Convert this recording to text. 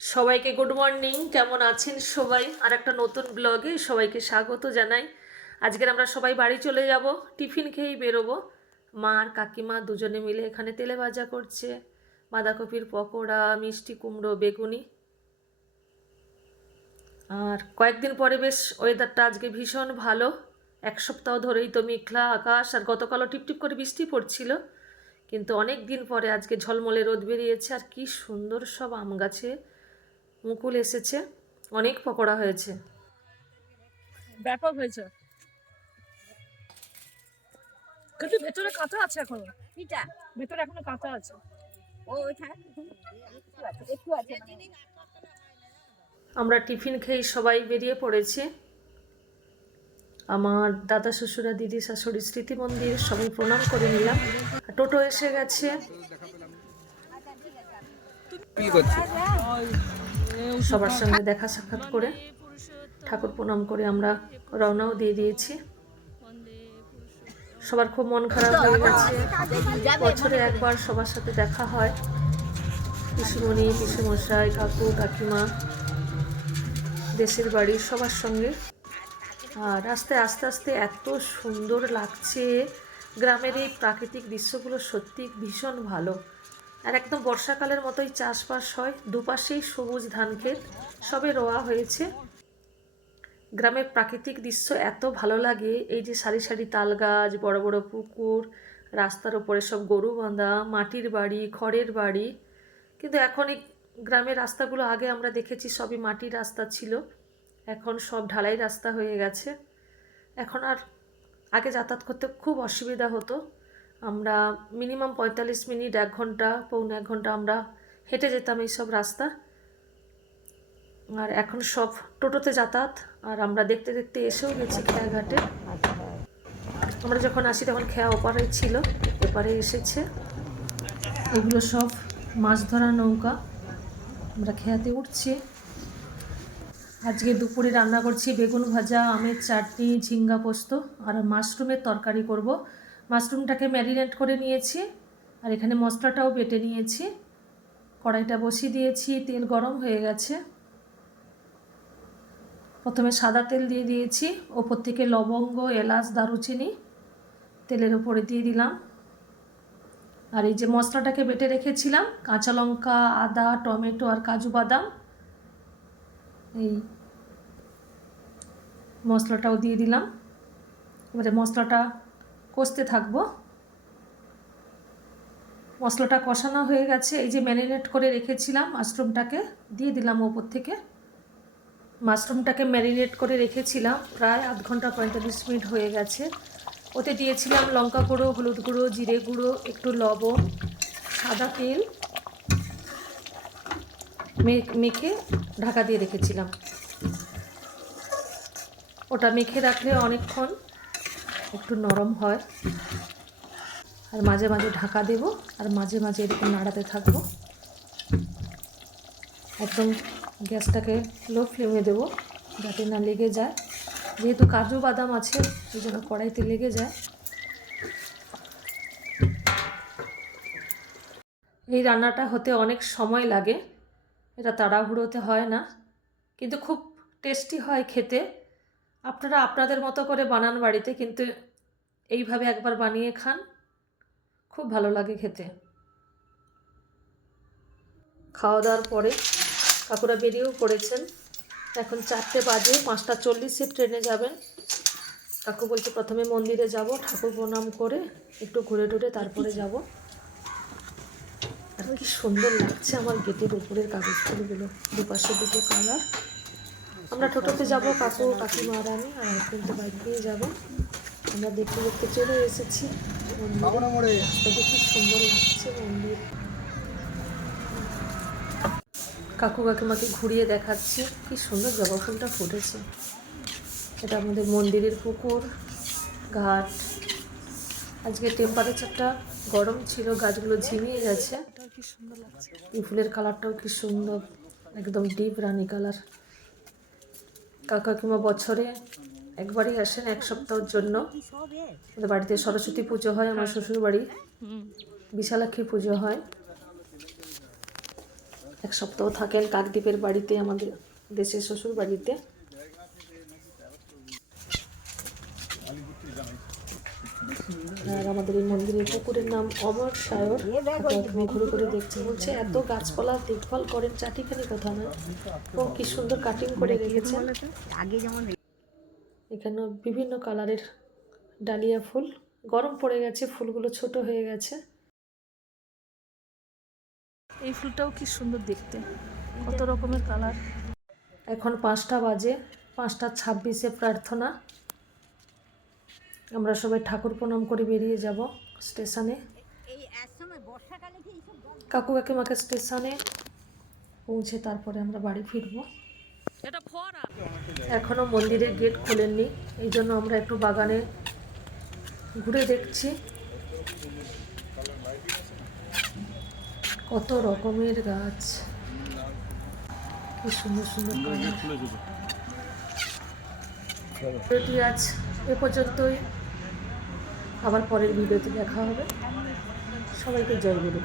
সবাইকে good morning. কেমন আছেন সবাই? আর একটা নতুন ব্লগে সবাইকে স্বাগত জানাই। আজকের আমরা সবাই বাড়ি চলে যাব, টিফিন খেয়েই বেরোবো। মা আর কাকিমা দুজনে মিলে এখানে তেলে ভাজা করছে, বাঁধাকপির পকোড়া, মিষ্টি কুমড়ো, বেগুনি। আর কয়েকদিন পরে বেশ ওয়েদারটা আজকে ভীষণ ভালো। এক সপ্তাহ ধরেই তো মেঘলা আকাশ, আর গতকালও টিপটিপ করে বৃষ্টি পড়ছিল, কিন্তু অনেক দিন পরে আজকে ঝলমলে রোদ বেরিয়েছে। আর কি সুন্দর সব আম গাছে মুকুল এসেছে, অনেক পকোড়া হয়েছে, ব্যাপক হয়েছে। কিন্তু ভেতরে কাঁচা আছে এখনো। এটা ভেতরে এখনো কাঁচা আছে। ও একটু আছে। আমরা টিফিন খেয়ে সবাই বেরিয়ে পড়েছি। আমার দাদা শ্বশুরা, দিদি শাশুড়ি, স্মৃতি মন্দির সবাই প্রণাম করে নিলাম। টোটো এসে গেছে। সবার সঙ্গে দেখা সাক্ষাৎ করে ঠাকুর প্রণাম করে আমরা রওনাও দিয়ে দিয়েছি। সবার খুব মন খারাপ হয়ে গেছে। বছরে একবার সবার সাথে দেখা হয়, পিসিমণি, পিসিমশাই, কাকু, কাকিমা, দেশের বাড়ির সবার সঙ্গে। আর রাস্তায় আস্তে আস্তে এত সুন্দর লাগছে। গ্রামের এই প্রাকৃতিক দৃশ্যগুলো সত্যি ভীষণ ভালো। আর একদম বর্ষাকালের মতোই চাষবাস হয়, দুপাশেই সবুজ ধান ক্ষেত, সবে রোয়া হয়েছে। গ্রামের প্রাকৃতিক দৃশ্য এত ভালো লাগে। এই যে সারি সারি তাল গাছ, বড় বড় পুকুর, রাস্তার ওপরে সব গরু বাঁধা, মাটির বাড়ি, খড়ের বাড়ি। কিন্তু এখন এই গ্রামের রাস্তাগুলো, আগে আমরা দেখেছি সবই মাটির রাস্তা ছিল, এখন সব ঢালাই রাস্তা হয়ে গেছে। এখন আর আগে যাতায়াত করতে খুব অসুবিধা হতো। আমরা মিনিমাম 45 মিনিট, 1 ঘন্টা, পৌনে 1 ঘন্টা আমরা হেঁটে যেতাম এই সব রাস্তা। আর এখন সব টোটোতে যাতায়াত। আর আমরা দেখতে দেখতে এসেও গেছি খেয়াঘাটে। আমরা যখন আসি তখন খেয়া ওপারে ছিল, এপারে এসেছে। এগুলো সব মাছ ধরা নৌকা। আমরা খেয়াতে উঠছি। আজকে দুপুরে রান্না করছি বেগুন ভাজা, আমের চাটনি, ঝিঙ্গা পোস্ত আর মাশরুমের তরকারি করব। মাশরুমটাকে ম্যারিনেট করে নিয়েছি, আর এখানে মশলাটাও বেটে নিয়েছি। কড়াইটা বসিয়ে দিয়েছি, তেল গরম হয়ে গেছে। প্রথমে সাদা তেল দিয়ে দিয়েছি, ওপর থেকে লবঙ্গ, এলাচ, দারুচিনি তেলের ওপরে দিয়ে দিলাম। আর এই যে মশলাটাকে বেটে রেখেছিলাম, কাঁচা লঙ্কা, আদা, টমেটো আর কাজু বাদাম, এই মশলাটাও দিয়ে দিলাম। এবারে মশলাটা কষতে থাকবো। মশলাটা কষানো হয়ে গেছে। এই যে ম্যারিনেট করে রেখেছিলাম মাশরুমটাকে দিয়ে দিলাম ওপর থেকে। মাশরুমটাকে ম্যারিনেট করে রেখেছিলাম প্রায় আধ ঘন্টা, 45 মিনিট হয়ে গেছে। ওতে দিয়েছিলাম লঙ্কা গুঁড়ো, হলুদ গুঁড়ো, জিরে গুঁড়ো, একটু লবণ, সাদা তেল, মেখে ঢাকা দিয়ে রেখেছিলাম। ওটা মেখে রাখলে অনেকক্ষণ একটু নরম হয়। আর মাঝে মাঝে ঢাকা দেব, আর মাঝে মাঝে এরকম নাড়াতে থাকবো। একদম গ্যাসটাকে লো ফ্লেমে দেবো যাতে না লেগে যায়, যেহেতু কাজু বাদাম আছে এই জন্য কড়াইতে লেগে যায়। এই রান্নাটা হতে অনেক সময় লাগে, এটা তাড়াহুড়োতে হয় না, কিন্তু খুব টেস্টি হয় খেতে। আপনারা আপনাদের মতো করে বানান বাড়িতে, কিন্তু এইভাবে একবার বানিয়ে খান, খুব ভালো লাগে খেতে। খাওয়া দাওয়ার পরে কাকুরা বেরিয়েও পড়েছেন। এখন 4টে বাজে, 5:40-এ ট্রেনে যাবেন। কাকু বলছে প্রথমে মন্দিরে যাব, ঠাকুর প্রণাম করে একটু ঘুরে টুরে তারপরে যাব। আর কি সুন্দর লাগছে আমার গেটের উপরের কাগজ ফুলগুলো, দুপাশে দুটো কালার। আমরা টোটোতে যাব, কাকু, কাকিমা আর আমি, আর কিন্তু বাইক নিয়ে যাব। আমরা দেখতে দেখতে চলে এসেছি মন্দিরে। রাস্তাটা কি সুন্দর লাগছে মন্দির। কাকু কাকিমাকে ঘুরিয়ে দেখাচ্ছি কি সুন্দর জবা ফুলটা ফুটেছে। এটা আমাদের মন্দিরের পুকুর ঘাট। আজকে টেম্পারেচারটা গরম ছিল, গাছগুলো ঝিমিয়ে গেছে। কি সুন্দর লাগছে। এই ফুলের কালারটাও কি সুন্দর, একদম ডিপ রানী কালার। কাকু কাকিমা বছরে একবারই আসেন, 1 সপ্তাহের জন্য। আমাদের বাড়িতে সরস্বতী পুজো হয়, আমার শ্বশুর বাড়ি বিশালাক্ষী পুজো হয়। এক সপ্তাহ থাকেন কাকদ্বীপের বাড়িতে, আমাদের দেশের শ্বশুর বাড়িতে। আর আমাদের এই মন্দিরের পুকুরের নাম অমর সায়র। আপনি ঘুরে ঘুরে দেখছেন, বলছে এত গাছপালা দেখভাল করেন চাটিখানি কথা না, এবং কি সুন্দর কাটিং করে রেখেছেন। আগে যেমন এখানে বিভিন্ন কালারের ডালিয়া ফুল, গরম পড়ে গেছে, ফুলগুলো ছোট হয়ে গেছে। এই ফুলটাও কি সুন্দর দেখতে, কত রকমের কালার। এখন 5টা বাজে, 5:26 প্রার্থনা। আমরা সবাই ঠাকুর প্রণাম করে বেরিয়ে যাব স্টেশনে। এই এক সময় বর্ষাকালে কি এইসব জল কাকু কাকিমাকে স্টেশনে পৌঁছে তারপরে আমরা বাড়ি ফিরবো। এটা ফোয়ারা। এখনও মন্দিরের গেট খোলেননি, এই জন্য আমরা একটু বাগানে ঘুরে দেখছি। কত রকমের গাছ, কি সুন্দর সুন্দর কালার। ভিডিওটি আজ এ পর্যন্তই, আবার পরের ভিডিওতে দেখা হবে। সবাইকে জয় গুরু।